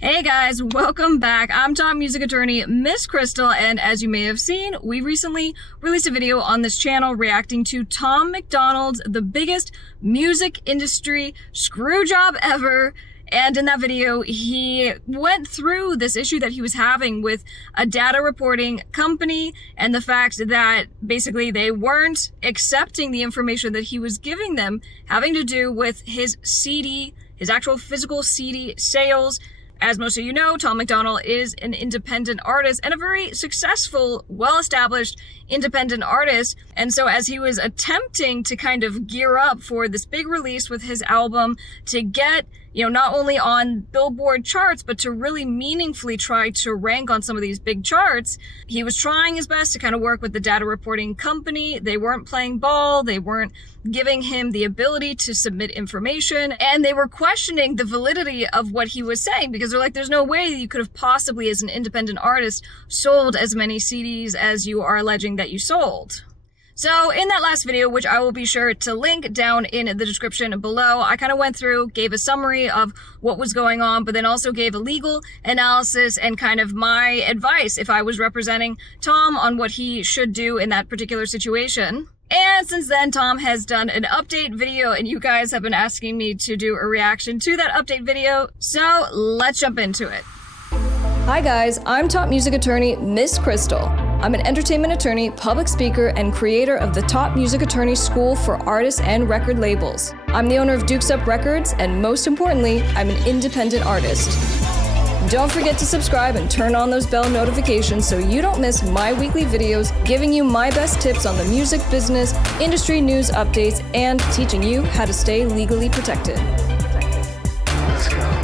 Hey guys, welcome back. I'm top music attorney, Miss Krystle, and as you may have seen, we recently released a video on this channel reacting to Tom MacDonald's The Biggest Music Industry Screwjob Ever. And in that video, he went through this issue that he was having with a data reporting company and the fact that basically they weren't accepting the information that he was giving them having to do with his CD, his actual physical CD sales. As most of you know, Tom MacDonald is an independent artist and a very successful, well-established independent artist. And so as he was attempting to kind of gear up for this big release with his album to get, not only on Billboard charts, but to really meaningfully try to rank on some of these big charts, he was trying his best to kind of work with the data reporting company. They weren't playing ball. They weren't giving him the ability to submit information. And they were questioning the validity of what he was saying because they're like, there's no way you could have possibly, as an independent artist, sold as many CDs as you are alleging that you sold. So in that last video, which I will be sure to link down in the description below, I kind of went through, gave a summary of what was going on, but then also gave a legal analysis and kind of my advice if I was representing Tom on what he should do in that particular situation. And since then, Tom has done an update video and you guys have been asking me to do a reaction to that update video. So let's jump into it. Hi guys, I'm top music attorney, Miss Krystle. I'm an entertainment attorney, public speaker, and creator of the Top Music Attorney School for artists and record labels. I'm the owner of Dukes Up Records, and most importantly, I'm an independent artist. Don't forget to subscribe and turn on those bell notifications so you don't miss my weekly videos giving you my best tips on the music business, industry news updates, and teaching you how to stay legally protected. Let's go.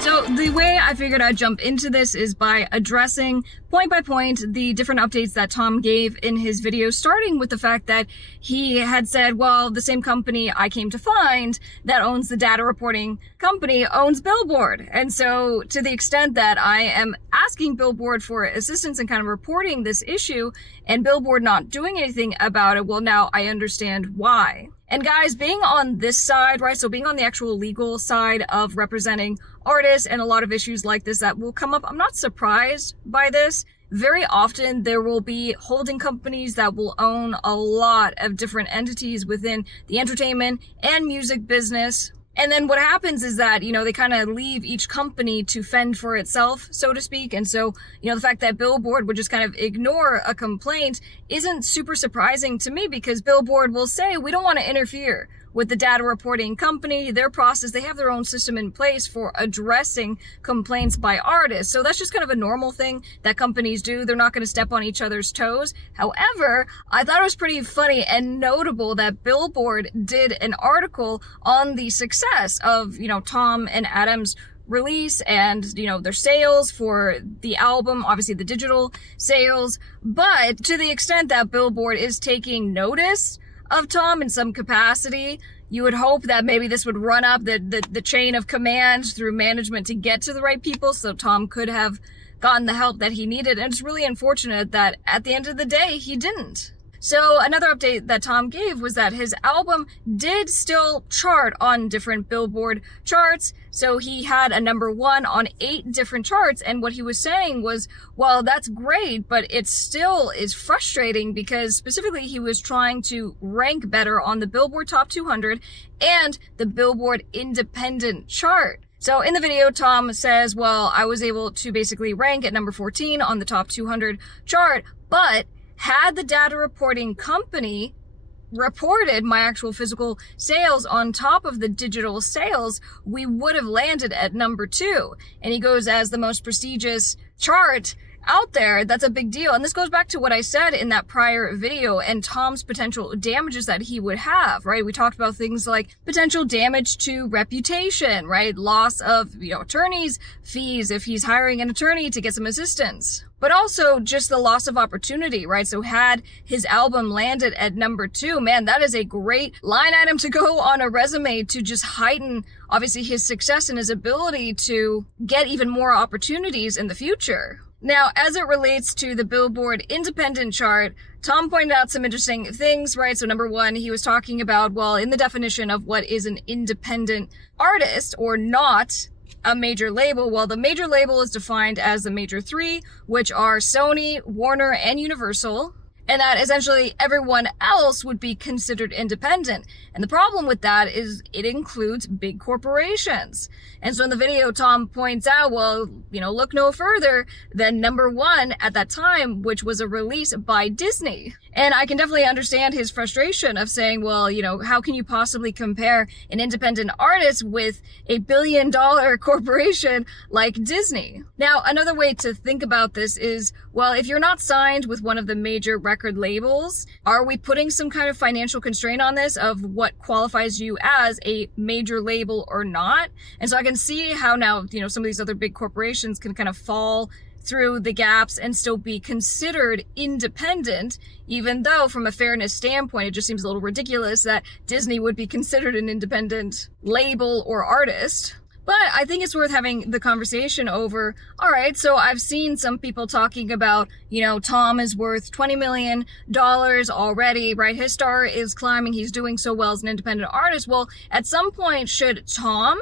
So the way I figured I'd jump into this is by addressing point by point the different updates that Tom gave in his video, starting with the fact that he had said, well, the same company I came to find that owns the data reporting company owns Billboard. And so to the extent that I am asking Billboard for assistance in kind of reporting this issue and Billboard not doing anything about it, well, now I understand why. And guys, being on this side, right, so being on the actual legal side of representing artists and a lot of issues like this that will come up, I'm not surprised by this. Very often there will be holding companies that will own a lot of different entities within the entertainment and music business. And then what happens is that, they kind of leave each company to fend for itself, so to speak. And so, the fact that Billboard would just kind of ignore a complaint isn't super surprising to me because Billboard will say, we don't want to interfere with the data reporting company, their process. They have their own system in place for addressing complaints by artists. So that's just kind of a normal thing that companies do. They're not going to step on each other's toes. However, I thought it was pretty funny and notable that Billboard did an article on the success of, Tom and Adam's release and, their sales for the album, obviously the digital sales. But to the extent that Billboard is taking notice of Tom in some capacity, you would hope that maybe this would run up the chain of command through management to get to the right people so Tom could have gotten the help that he needed. And it's really unfortunate that at the end of the day, he didn't. So another update that Tom gave was that his album did still chart on different Billboard charts. So he had a #1 on 8 different charts. And what he was saying was, well, that's great, but it still is frustrating because specifically he was trying to rank better on the Billboard Top 200 and the Billboard Independent chart. So in the video, Tom says, well, I was able to basically rank at number 14 on the Top 200 chart, but had the data reporting company reported my actual physical sales on top of the digital sales, we would have landed at number 2. And he goes, as the most prestigious chart out there, that's a big deal. And this goes back to what I said in that prior video and Tom's potential damages that he would have, right? We talked about things like potential damage to reputation, right? Loss of, attorney's fees if he's hiring an attorney to get some assistance. But also just the loss of opportunity, right? So had his album landed at number 2, man, that is a great line item to go on a resume to just heighten, obviously, his success and his ability to get even more opportunities in the future. Now, as it relates to the Billboard Independent chart, Tom pointed out some interesting things, right? So number one, he was talking about, well, in the definition of what is an independent artist or not a major label, well, the major label is defined as the major three, which are Sony, Warner, and Universal, and that essentially everyone else would be considered independent. And the problem with that is it includes big corporations. And so in the video, Tom points out, well, look no further than number one at that time, which was a release by Disney. And I can definitely understand his frustration of saying, well, how can you possibly compare an independent artist with a billion-dollar corporation like Disney? Now, another way to think about this is, well, if you're not signed with one of the major record labels, are we putting some kind of financial constraint on this of what qualifies you as a major label or not? And so I can see how now, some of these other big corporations can kind of fall through the gaps and still be considered independent, even though from a fairness standpoint, it just seems a little ridiculous that Disney would be considered an independent label or artist. But I think it's worth having the conversation over, all right, so I've seen some people talking about, Tom is worth $20 million already, right? His star is climbing. He's doing so well as an independent artist. Well, at some point, should Tom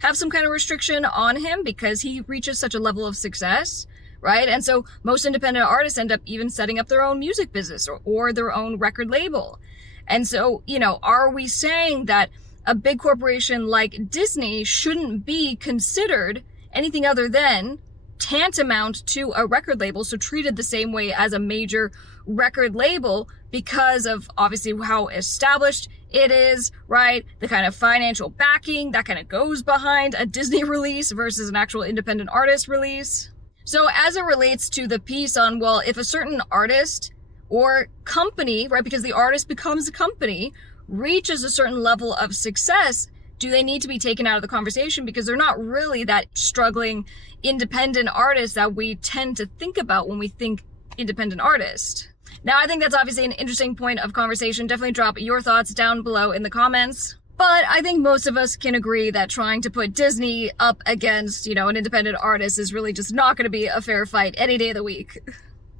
have some kind of restriction on him because he reaches such a level of success, right? And so most independent artists end up even setting up their own music business or their own record label. And so, are we saying that a big corporation like Disney shouldn't be considered anything other than tantamount to a record label, so treated the same way as a major record label because of obviously how established it is, right? The kind of financial backing that kind of goes behind a Disney release versus an actual independent artist release. So as it relates to the piece on, well, if a certain artist or company, right, because the artist becomes a company, reaches a certain level of success, do they need to be taken out of the conversation because they're not really that struggling independent artist that we tend to think about when we think independent artist? Now, I think that's obviously an interesting point of conversation. Definitely drop your thoughts down below in the comments. But I think most of us can agree that trying to put Disney up against, an independent artist is really just not going to be a fair fight any day of the week.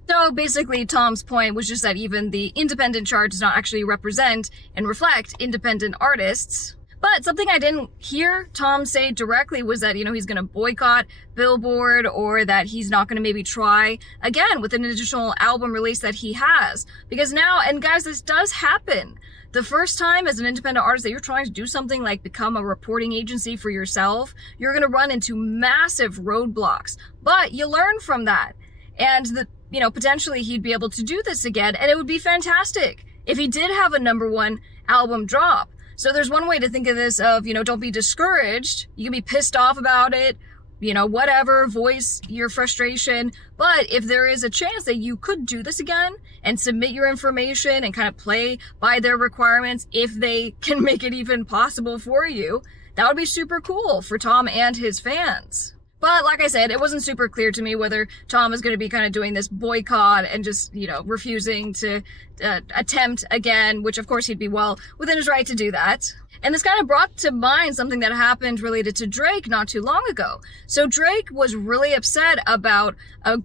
So basically, Tom's point was just that even the independent chart does not actually represent and reflect independent artists. But something I didn't hear Tom say directly was that, he's going to boycott Billboard or that he's not going to maybe try again with an additional album release that he has. Because now, and guys, this does happen. The first time as an independent artist that you're trying to do something like become a reporting agency for yourself, you're going to run into massive roadblocks. But you learn from that. And potentially he'd be able to do this again, and it would be fantastic if he did have a number one album drop. So there's one way to think of this of, don't be discouraged. You can be pissed off about it, whatever, voice your frustration. But if there is a chance that you could do this again and submit your information and kind of play by their requirements, if they can make it even possible for you, that would be super cool for Tom and his fans. But like I said, it wasn't super clear to me whether Tom is going to be kind of doing this boycott and just, refusing to attempt again, which of course he'd be well within his right to do that. And this kind of brought to mind something that happened related to Drake not too long ago. So Drake was really upset about, 2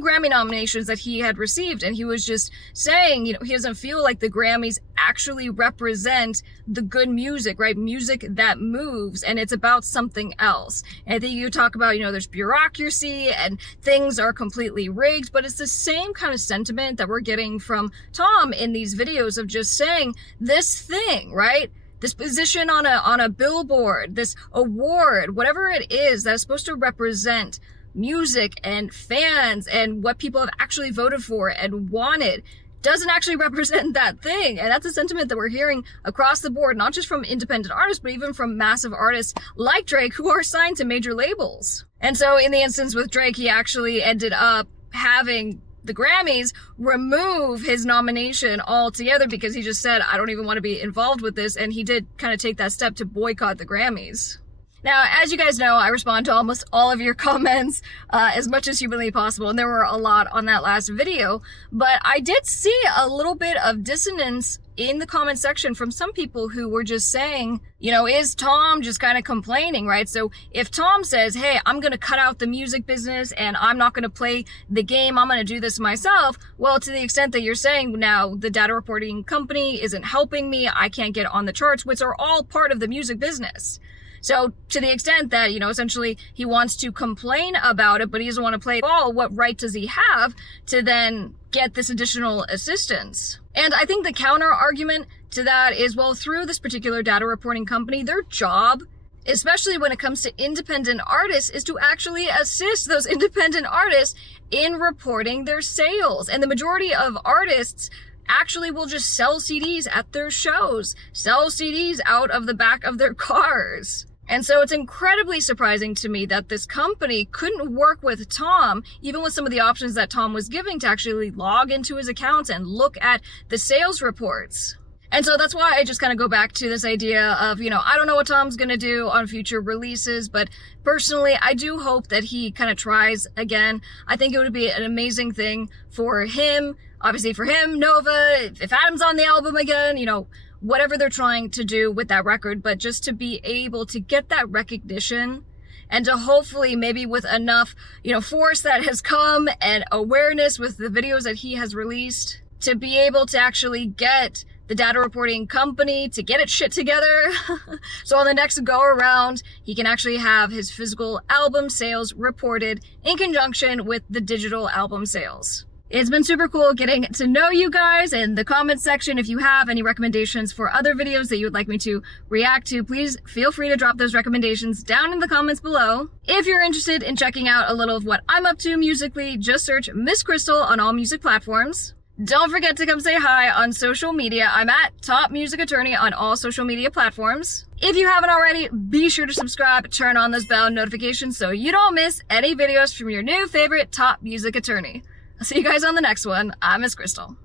Grammy nominations that he had received. And he was just saying, he doesn't feel like the Grammys actually represent the good music, right? Music that moves, and it's about something else. And I think you talk about, there's bureaucracy and things are completely rigged, but it's the same kind of sentiment that we're getting from Tom in these videos of just saying this thing, right? This position on a billboard, this award, whatever it is that is supposed to represent music and fans and what people have actually voted for and wanted, doesn't actually represent that thing. And that's a sentiment that we're hearing across the board, not just from independent artists, but even from massive artists like Drake who are signed to major labels. And so in the instance with Drake, he actually ended up having the Grammys remove his nomination altogether because he just said, I don't even want to be involved with this. And he did kind of take that step to boycott the Grammys. Now, as you guys know, I respond to almost all of your comments as much as humanly possible, and there were a lot on that last video, but I did see a little bit of dissonance in the comment section from some people who were just saying, you know, is Tom just kind of complaining, right? So if Tom says, hey, I'm going to cut out the music business and I'm not going to play the game, I'm going to do this myself, well, to the extent that you're saying now the data reporting company isn't helping me, I can't get on the charts, which are all part of the music business. So to the extent that, you know, essentially he wants to complain about it, but he doesn't want to play ball, what right does he have to then get this additional assistance? And I think the counter argument to that is, well, through this particular data reporting company, their job, especially when it comes to independent artists, is to actually assist those independent artists in reporting their sales. And the majority of artists actually will just sell CDs at their shows, sell CDs out of the back of their cars. And so it's incredibly surprising to me that this company couldn't work with Tom, even with some of the options that Tom was giving, to actually log into his accounts and look at the sales reports. And so that's why I just kind of go back to this idea of, you know, I don't know what Tom's going to do on future releases, but personally, I do hope that he kind of tries again. I think it would be an amazing thing for him, obviously for him, Nova, if Adam's on the album again, you know, whatever they're trying to do with that record, but just to be able to get that recognition and to hopefully maybe with enough, you know, force that has come and awareness with the videos that he has released, to be able to actually get the data reporting company to get its shit together. So on the next go around, he can actually have his physical album sales reported in conjunction with the digital album sales. It's been super cool getting to know you guys in the comments section. If you have any recommendations for other videos that you would like me to react to, please feel free to drop those recommendations down in the comments below. If you're interested in checking out a little of what I'm up to musically, just search Miss Krystle on all music platforms. Don't forget to come say hi on social media. I'm at Top Music Attorney on all social media platforms. If you haven't already, be sure to subscribe, turn on those bell notifications so you don't miss any videos from your new favorite Top Music Attorney. I'll see you guys on the next one. I'm Miss Krystle.